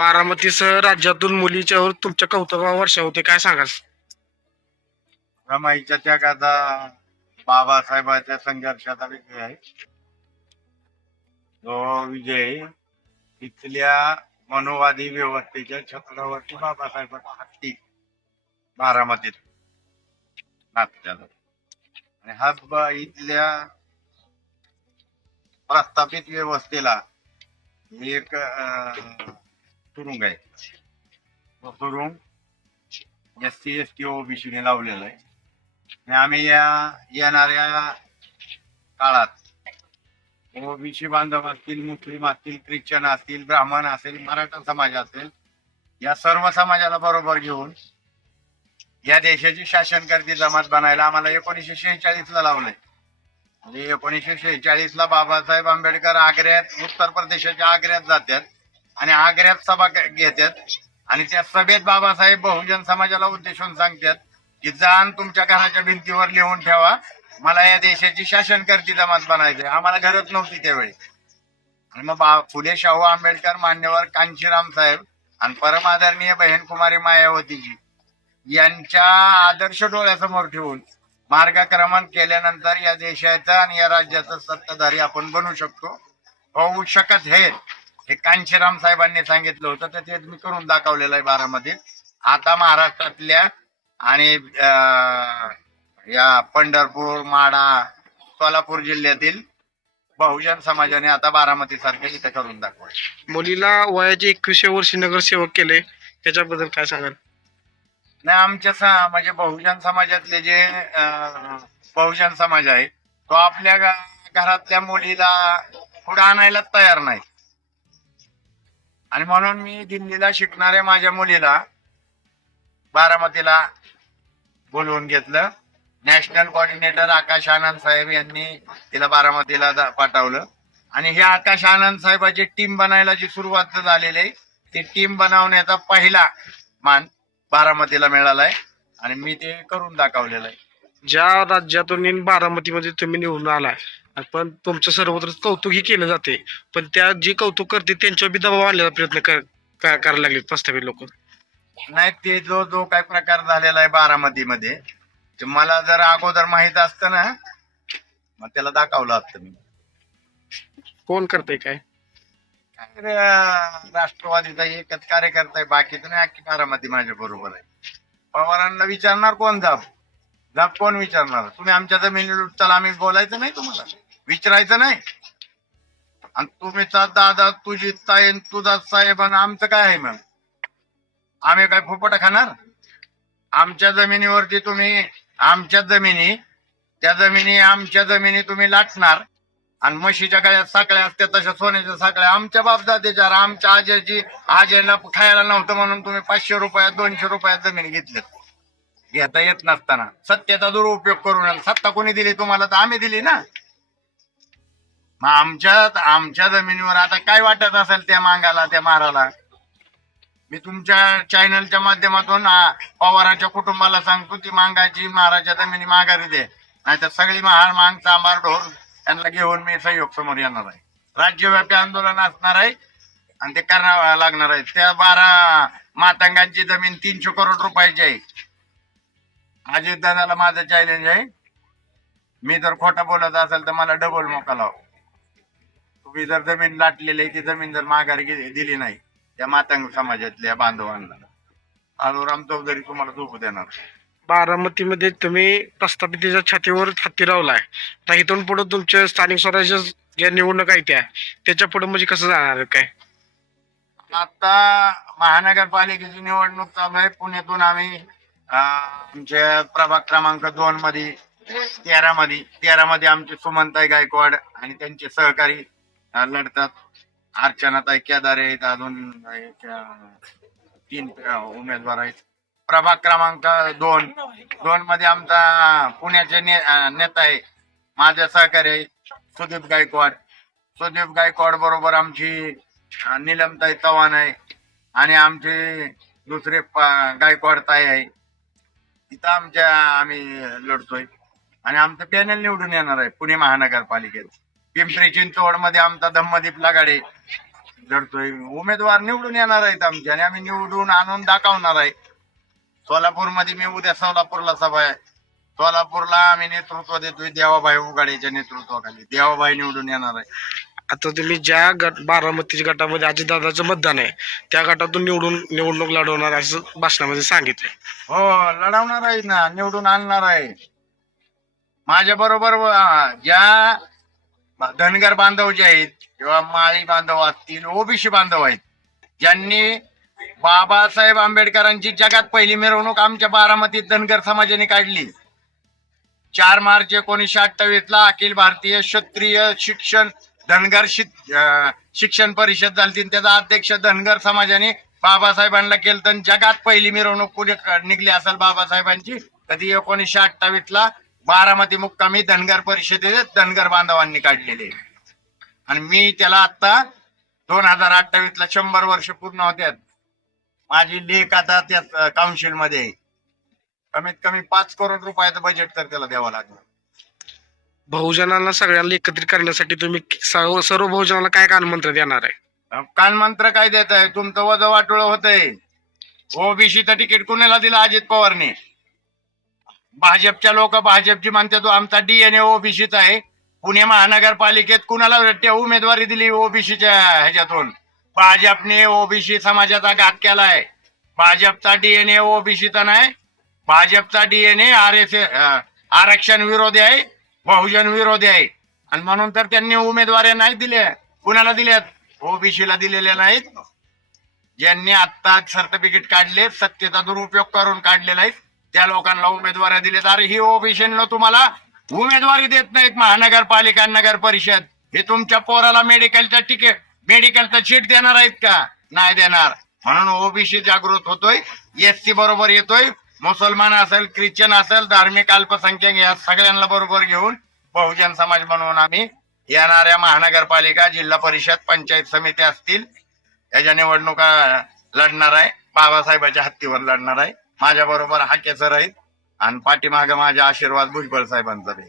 बारामतीसह राज्यातून मुलीच्यावर तुमच्या कौतुकावर वर्षा होते, काय सांगाल? रमाईच्या त्यागाचा बाबासाहेबांच्या संघर्षाचा विजय आहे. तो विजय इथल्या मनोवादी व्यवस्थेच्या छत्रावरती बाबासाहेबांचा हत्ती बारामतीत नाचलेला आणि हा इथल्या प्रस्थापित व्यवस्थेला एक तुरुंग आहे. तो तुरुंग SC ST OBC लावलेला आहे आणि आम्ही येणाऱ्या काळात OBC बांधव असतील, मुस्लिम असतील, ख्रिश्चन असतील, ब्राह्मण असेल, मराठा समाज असेल, या सर्व समाजाला बरोबर घेऊन या देशाची शासनकर्ती जमात बनायला आम्हाला 1946 ला लावलंय. म्हणजे 1946 ला बाबासाहेब आंबेडकर आग्र्यात, उत्तर प्रदेशाच्या आग्र्यात जातात आणि आग्र्यात सभा घेतात आणि त्या सभेत बाबासाहेब बहुजन समाजाला उद्देशून सांगतात की जाण तुमच्या घराच्या भिंतीवर लिहून ठेवा, मला या देशाची शासनकर्ती जमात बनायचंय. आम्हाला गरज नव्हती त्यावेळी. आणि मग फुले शाहू आंबेडकर, मान्यवर कांशीराम साहेब आणि परम आदरणीय बहीण कुमारी मायावतीजी यांच्या आदर्श डोळ्यासमोर ठेवून मार्गक्रमण केल्यानंतर या देशाचा आणि या राज्याचा सत्ताधारी आपण बनू शकतो, होऊ शकत हे कांशीराम साहेबांनी सांगितलं होतं. तर ते मी करून दाखवलेलं आहे बारामतीत. आता महाराष्ट्रातल्या आणि या पंढरपूर, माढा, सोलापूर जिल्ह्यातील बहुजन समाजाने आता बारामती सारखे इथे करून दाखवले. मुलीला वयाचे 21 वर्षी नगरसेवक केले, त्याच्याबद्दल काय सांगाल? नाही, आमच्या म्हणजे बहुजन समाजातले जे बहुजन समाज आहे तो आपल्या घरातल्या मुलीला पुढे आणायला तयार नाही आणि म्हणून मी दिल्लीला शिकणाऱ्या माझ्या मुलीला बारामतीला बोलवून घेतलं. नॅशनल कोऑर्डिनेटर आकाश आनंद साहेब यांनी तिला बारामतीला पाठवलं आणि हे आकाश आनंद साहेबाची टीम बनायला जी सुरुवात झालेली आहे ती टीम बनवण्याचा पहिला मान बारामतीला मिळालाय आणि मी ते करून दाखवलेलं आहे. ज्या राज्यातून बारामतीमध्ये तुम्ही निवडून आलाय, पण तुमचं सर्वत्र कौतुकही केलं जाते, पण त्या जे कौतुक करते त्यांच्यावर बी दबाव आणण्याचा प्रयत्न करायला लागले प्रस्थापित लोक. नाही, ते जो काही प्रकार झालेला आहे बारामतीमध्ये ते मला जर अगोदर माहित असतं ना मग त्याला दाखवलं असतं मी. कोण करते काय? राष्ट्रवादीचा एकच कार्यकर्ता आहे, बाकीचं नाही. अख्खी बारामती माझ्या बरोबर आहे. पवारांना विचारणार कोण जाब कोण विचारणार? तुम्ही आमच्या जमिनीवर चला, आम्ही बोलायचं नाही, तुम्हाला विचारायचं नाही. आणि तुम्हीचा दादा, तुझी ताई, तुझा साहेब आणि आमचं काय आहे? मग आम्ही काय फुपटा खाणार? आमच्या जमिनीवरती तुम्ही आमच्या जमिनी तुम्ही लाटणार आणि म्हशीच्या गळ्यात साखळ्या असत्या तशा सोन्याच्या साखळ्या आमच्या बापदादेच्या, आमच्या आजीला खायला नव्हतं म्हणून तुम्ही 500 रुपयात 200 रुपयात जमीन घेतली. घेता येत नसताना सत्तेचा दुरुपयोग करून सत्ता कोणी दिली तुम्हाला? तर आम्ही दिली ना. मग आमच्या जमिनीवर आता काय वाटत असेल त्या मांगाला, त्या माराला? मी तुमच्या चॅनलच्या माध्यमातून पवाराच्या कुटुंबाला सांगतो ती मांगाची, महाराच्या जमिनी माघारी दे, नाहीतर सगळी महार मांग चांभार ढोर यांना घेऊन मी सहयोग समोर येणार आहे. राज्यव्यापी आंदोलन असणार आहे आणि ते करावं लागणार आहे. त्या 12 मातंगांची जमीन 300 करोड रुपयाची आहे. अजितदादाला माझं चॅलेंज आहे, मी जर खोटं बोलत असेल तर मला डबल मोका लाव. तुम्ही जर जमीन लाटलेली आहे ती जमीन जर माघारी दिली नाही त्या मातंग समाजातल्या बांधवांना, आलूराम चौधरी तुम्हाला झोपू देणार. बारामतीमध्ये तुम्ही प्रस्थापितेच्या छातीवर हत्ती लावलाय, तर इथून पुढे तुमच्या स्थानिक स्वराज्य ज्या निवडणूक आहे त्याच्या पुढे म्हणजे कसं जाणार काय? आता महानगरपालिकेची निवडणूक चालू आहे. पुण्यातून आम्ही आमच्या प्रभाग क्रमांक 2 मध्ये 13 मध्ये आमचे सुमनताई गायकवाड आणि त्यांचे सहकारी लढतात. अर्चनाताई केदारे आहेत, अजून 3 उमेदवार आहेत. प्रभाग क्रमांक 2 मध्ये आमचा पुण्याचे नेता आहे, माझे सहकारी आहे सुदीप गायकवाड बरोबर आमची नीलमताई चव्हाण आहे आणि आमचे दुसरे गायकवाड ताई आहे. तिथं आम्ही लढतोय आणि आमचं पॅनल निवडून येणार आहे पुणे महानगरपालिकेत. पिंपरी चिंचवड मध्ये आमचा धम्मदीप लगाडे लढतोय. उमेदवार निवडून येणार आहेत आमचे आणि आम्ही निवडून आणून दाखवणार आहे. सोलापूरमध्ये मी उद्या सोलापूरला सभा आहे. सोलापूरला आम्ही नेतृत्व देतोय देवाबाई उघाडेच्या नेतृत्वाखाली. देवाबाई निवडून येणार आहे. आता तुम्ही ज्या बारामती गटामध्ये अजितदादाचं मतदान आहे त्या गटातून निवडणूक लढवणार असं भाषणामध्ये सांगितलंय. हो, लढवणार आहे ना, निवडून आणणार आहे. माझ्या बरोबर ज्या धनगर बांधव जे आहेत किंवा माळी बांधव असतील, ओबीसी बांधव आहेत, ज्यांनी बाबासाहेब आंबेडकरांची जगात पहिली मिरवणूक आमच्या बारामतीत धनगर समाजाने काढली. 4 मार्च 1928 अखिल भारतीय क्षत्रिय शिक्षण धनगर शिक्षण परिषद झाली. त्याचा अध्यक्ष धनगर समाजाने बाबासाहेबांना केलं. तर जगात पहिली मिरवणूक पुढे निघली असेल बाबासाहेबांची कधी 1928 बारामती मुक्कामी धनगर परिषदेत धनगर बांधवांनी काढलेले. आणि मी त्याला आता 2028 100 वर्ष पूर्ण होत्यात. माझी लेख आता त्यात काउन्सिल मध्ये आहे. कमीत कमी 5 करोड रुपयाचं बजेट तर त्याला द्यावं लागलं. बहुजनांना सगळ्यांना एकत्रित करण्यासाठी तुम्ही सर्व बहुजनाला काय कानमंत्र देणार आहे? कानमंत्र काय देत आहे? तुमचं वजन वाटोळ होतंय. ओबीसीचं तिकीट कुणाला दिलं? अजित पवारने. भाजपच्या लोक भाजपची म्हणते तो आमचा डीएनए ओबीसीचा आहे. पुणे महानगरपालिकेत कुणाला उमेदवारी दिली ओबीसीच्या ह्याच्यातून? भाजपने ओबीसी समाजाचा घात केलाय. भाजपचा डीएनए ओबीसीचा नाही. भाजपचा डीएनए आरक्षण विरोधी आहे, बहुजन विरोधी आहे. आणि म्हणून तर त्यांनी उमेदवारी नाही दिल्या. कुणाला दिल्यात? ओबीसीला दिलेल्या नाहीत. ज्यांनी आता सर्टिफिकेट काढले, सत्तेचा दुरुपयोग करून काढलेला आहे, त्या लोकांना उमेदवारी दिलेत. अरे ही ओबीसीला तुम्हाला उमेदवारी देत नाहीत महानगरपालिका नगर परिषद. हे तुमच्या पोराला मेडिकलचं शीट देणार आहेत का? नाही देणार. म्हणून ओबीसी जागृत होतोय, एससी बरोबर येतोय. मुसलमान असेल, ख्रिश्चन असेल, धार्मिक अल्पसंख्याक या सगळ्यांना बरोबर घेऊन बहुजन समाज म्हणून आम्ही येणाऱ्या महानगरपालिका, जिल्हा परिषद, पंचायत समिती असतील याच्या निवडणुका लढणार आहे. बाबासाहेबांच्या हत्तीवर लढणार आहे. माझ्या बरोबर हाके सर आहेत आणि पाठीमागे माझा आशीर्वाद भुजबळ साहेबांचा आहे.